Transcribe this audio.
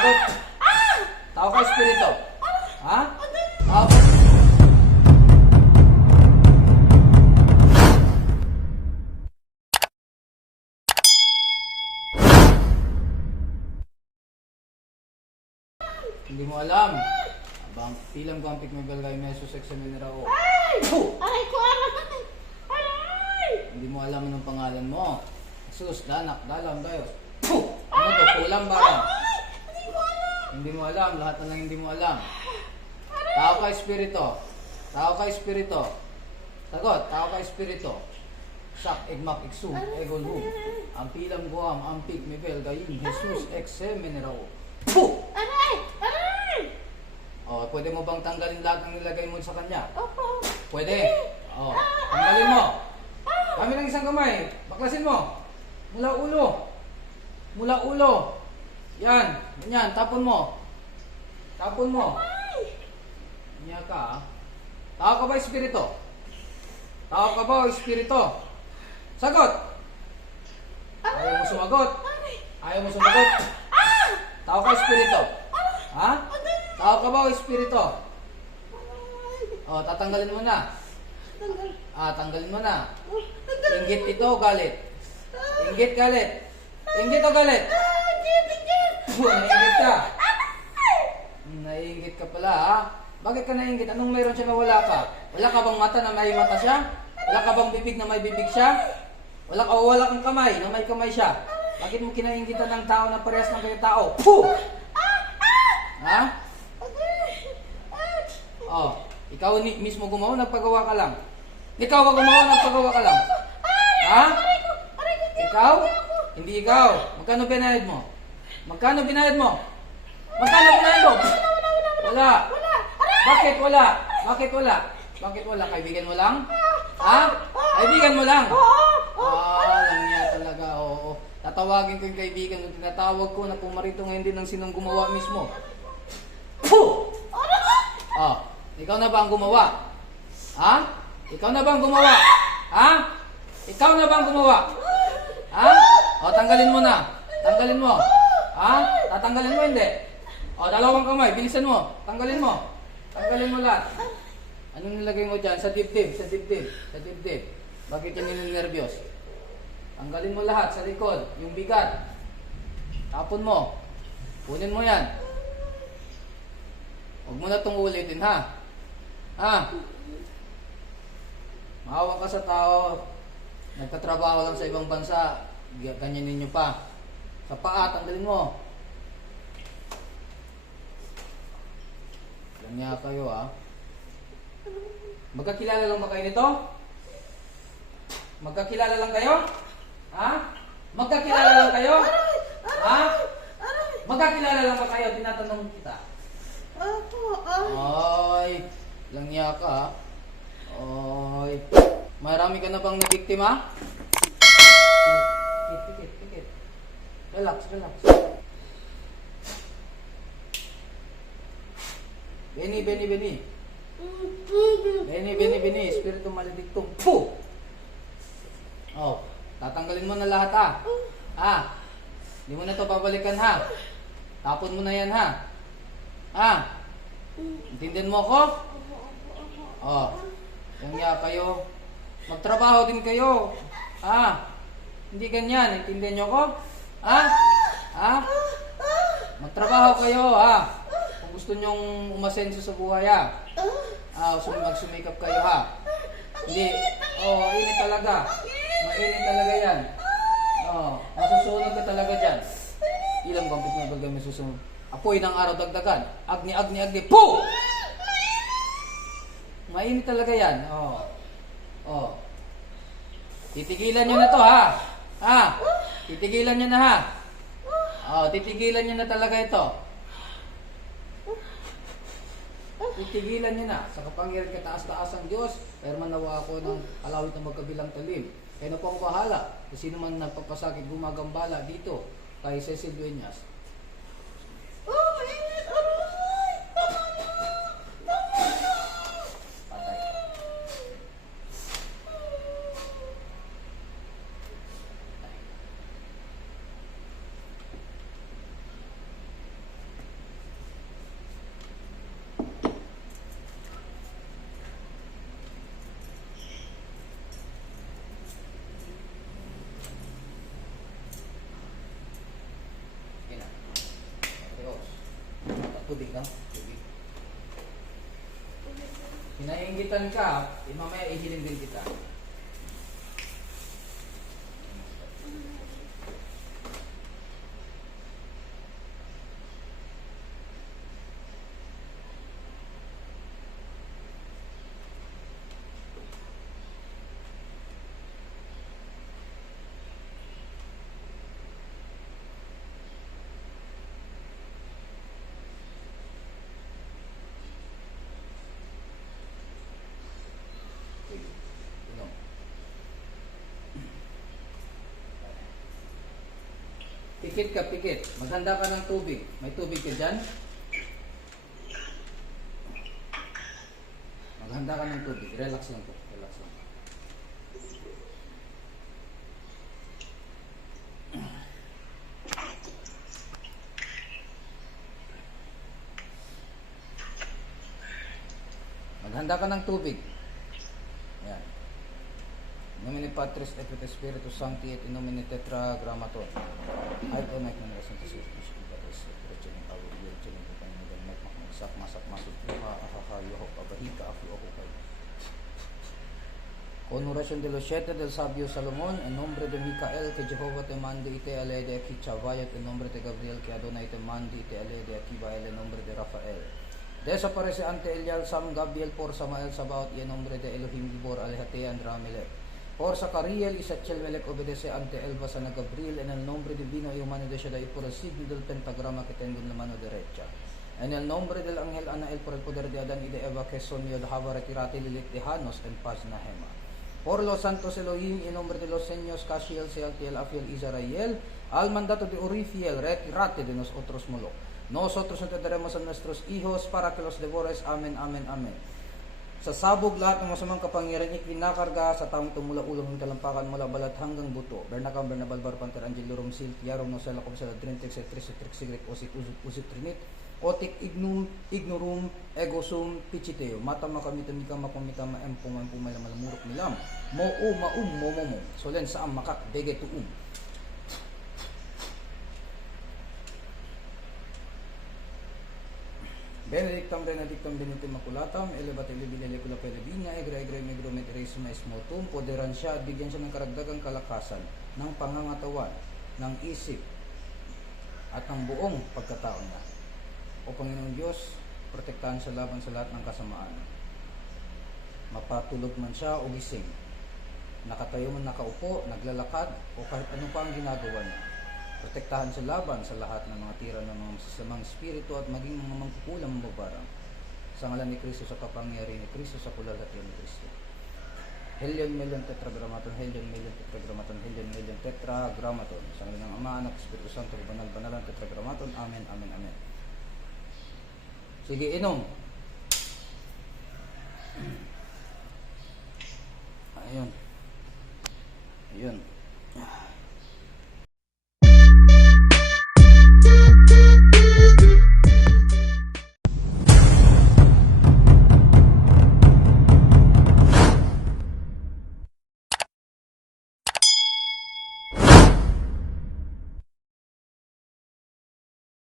sumagot? Tao ka, espiritu? Ha? Tao ka? Hindi mo alam. Abang, tilam ko ang pikmay balgay mesos examen na ako. Aray ko, aray! Aray! Hindi mo alam anong pangalan mo. Sus, danak, dalam tayo. Ano to? Kulang ba? Hindi ko alam! Hindi mo alam. Lahat na lang hindi mo alam. Tao ka, espiritu. Tao ka, espiritu. Sagot, tao ka, espiritu. Sak, egmak, iksum, egon hu. Ang pilam guam, ang pikmay balgay Jesus examen na ako. Aray! Aray! Oh, pwede mo bang tanggalin lahat ng nilagay mo sa kanya? Opo! Pwede. Oh, tanggalin mo. Kami ng isang kamay. Baklasin mo. Mula ulo. Mula ulo. Yan. Ganyan. Tapon mo. Tapon mo. Niya ka, ah. Tao ka ba, espiritu? Tao ka ba, espiritu? Sagot. Ayaw mo sumagot. Ayaw mo sumagot. Tao ka, espiritu? Ha? Tao ka ba, espiritu? Oh, tatanggalin mo na. Tanggalin mo na. Inggit ito, galit. Inggit, galit. Inggit o galit? Naiinggit ka. Naiinggit ka pala, ha? Bakit ka naiinggit? Anong meron siya na wala ka? Wala ka bang mata na may mata siya? Wala ka bang bibig na may bibig siya? Wala kang kamay na may kamay siya? Bakit mo kinainggitan ng tao na parehas ng kayo tao? Ha? Oh, ikaw mismo gumawa, nagpagawa ka lang. Ikaw ba gumawa, nagpagawa ka lang? Ha? Ikaw? Hindi ikaw. Magkano binayad mo? Magkano binayad mo? Magkano binayad mo? Wala. Bakit wala? Bakit wala? Bakit wala? Kaibigan mo lang? Ha? Kaibigan mo lang? Lang niya talaga, oo. Tatawagin ko yung kaibigan mo. Tinatawag ko na pumarito ngayon din ng sinong gumawa mismo. Oh, ikaw na ba ang gumawa? Ha? Ikaw na ba ang gumawa? Ha? Ikaw na ba ang gumawa? Ha? O, tanggalin mo na. Tanggalin mo. Ha? Tatanggalin mo hindi? O, dalawang kamay. Bilisan mo. Tanggalin mo. Tanggalin mo lahat. Anong nilagay mo dyan? Sa dibdib. Sa dibdib. Sa dibdib. Bakit yun yung nervyos? Tanggalin mo lahat sa likod. Yung bigat. Tapon mo. Kunin mo yan. Huwag mo na itong ulitin, ha? Ha? Maawa ka sa tao. Nagtatrabaho lang sa ibang bansa. Ganyanin nyo pa. Sa paa, tanggalin mo. Alam niya kayo, ha? Magkakilala lang ba kayo nito? Magkakilala lang kayo? Ha? Magkakilala lang kayo? Ha? Magkakilala lang ba kayo? Tinatanong kita. Ay, lang niya ka, ha? Ay, marami ka na bang nabiktima? Pikit. Relax. Beni. Espiritu maledictum. Oh, tatanggalin mo na lahat, ha? Ha? Hindi mo na ito babalikan, ha? Tapon mo na yan, ha? Ha? Intindihan mo ako? Oh, yan nga kayo. Magtrabaho din kayo. Ha? Hindi ganyan. Intindihan nyo ako? Ha? Ha? Magtrabaho kayo, ha? Kung gusto nyong umasenso sa buhay, ha? Magsumikap kayo, ha? Hindi. Oh, init talaga. Mainit talaga yan. Oh, masusunod ka talaga dyan. Ilang bampit na bagay may susunod. Apoy ng araw dagdagan. Agni. Po! Mainit talaga yan. Oh. Titigilan nyo na to, ha? Ha? Titigilan nyo na, ha? Titigilan nyo na talaga ito. Titigilan nyo na. Sa kapangyarihan kataas-taas ang Diyos, pero manawa ako ng alawit na magkabilang talim. Kaya na po ang bahala. Kung sino man nagpapasakit gumagambala dito kay Cecil Dueñas. puti ka. Tubig. Pinainggitan ka, mamaya ihiling din kita. Inom. Pikit ka, pikit. Maghanda ka ng tubig. May tubig ka dyan? Maghanda ka ng tubig. Relax lang po. Relax lang. Maghanda ka ng tubig. Yan. In nomine Patris et Spiritus Sancti et in nomine Tetragrammaton. Ay po na ikong rason sa Spiritus Ibatis et Rechening Awil Virgening Pagkainagan Mek Makmagsak Masak Masuk Luha Akakayo Ho Pabahika Afi Oho Kay Con oración de los siete del sabio Salomón, en nombre de Micael, que Jehová te mande y te ale de aquí Chavayat, en nombre de Gabriel, que Adonai te mande y te ale de aquí Bael, en nombre de Rafael. Desaparece ante Elial Sam Gabriel por Samael Sabaot y en nombre de Elohim Gibor Alejate Andramelech. Por Zacariel y Sachelmelech obedece ante Elba Sana Gabriel en el nombre divino y humano de Shaddai por el signo del pentagrama que tengo en la mano derecha. En el nombre del ángel Anael por el poder de Adán y de Eva que son Yodhava retirate Lilit Dejanos en paz Nahema. Por los santos Elohim y en nombre de los señores Cashiel, Sealtiel, Afiel, Israel, al mandato de Urifiel, retirate de nosotros Moloch. Nosotros entenderemos a nuestros hijos para que los devores. Amen, amen, amen. Sa sabog lahat ng masamang kapangyarihan ikinakarga sa tamang tumula ulang ng talampakan mula balat hanggang buto. Bernacam, Bernabalbar, Panter, Angelo, Romsil, Tiarom, Nosela, Comsela, Trintex, Etris, Trixigric, Osit, Usit, Trinit, Otik, Ignorum, Egosum, Pichiteo, Mata, Makamitamika, Makumita, Maempong, Mampumay, Malamurok, Milam, Momo, Solen, Saam, Makak, Bege, Tuum. Benedictam benedictum maculatam, elevate libile lecula pelebina, egre megro meteris motum, poderan siya at bigyan siya ng karagdagang kalakasan ng pangangatawan, ng isip, at ng buong pagkatao niya. O Panginoong Diyos, protektahan siya laban sa lahat ng kasamaan. Mapatulog man siya o gising, nakatayo man nakaupo, naglalakad, o kahit ano pa ang ginagawa niya. Protektahan sa laban sa lahat ng mga tira ng mga masasamang espiritu at maging mga mangkukulang mabarang. Sa ngalan ni Kristo, sa kapangyarihan ni Kristo, sa kulalatian ni Kristo. Helion Melion Tetragrammaton, Helion Melion Tetragrammaton, Helion Melion Tetragrammaton. Sa ngalan ng Ama, Anak, Espiritu Santo, Banal, Banalan, Tetragrammaton. Amen, amen, amen. Sige, inom. Ayun.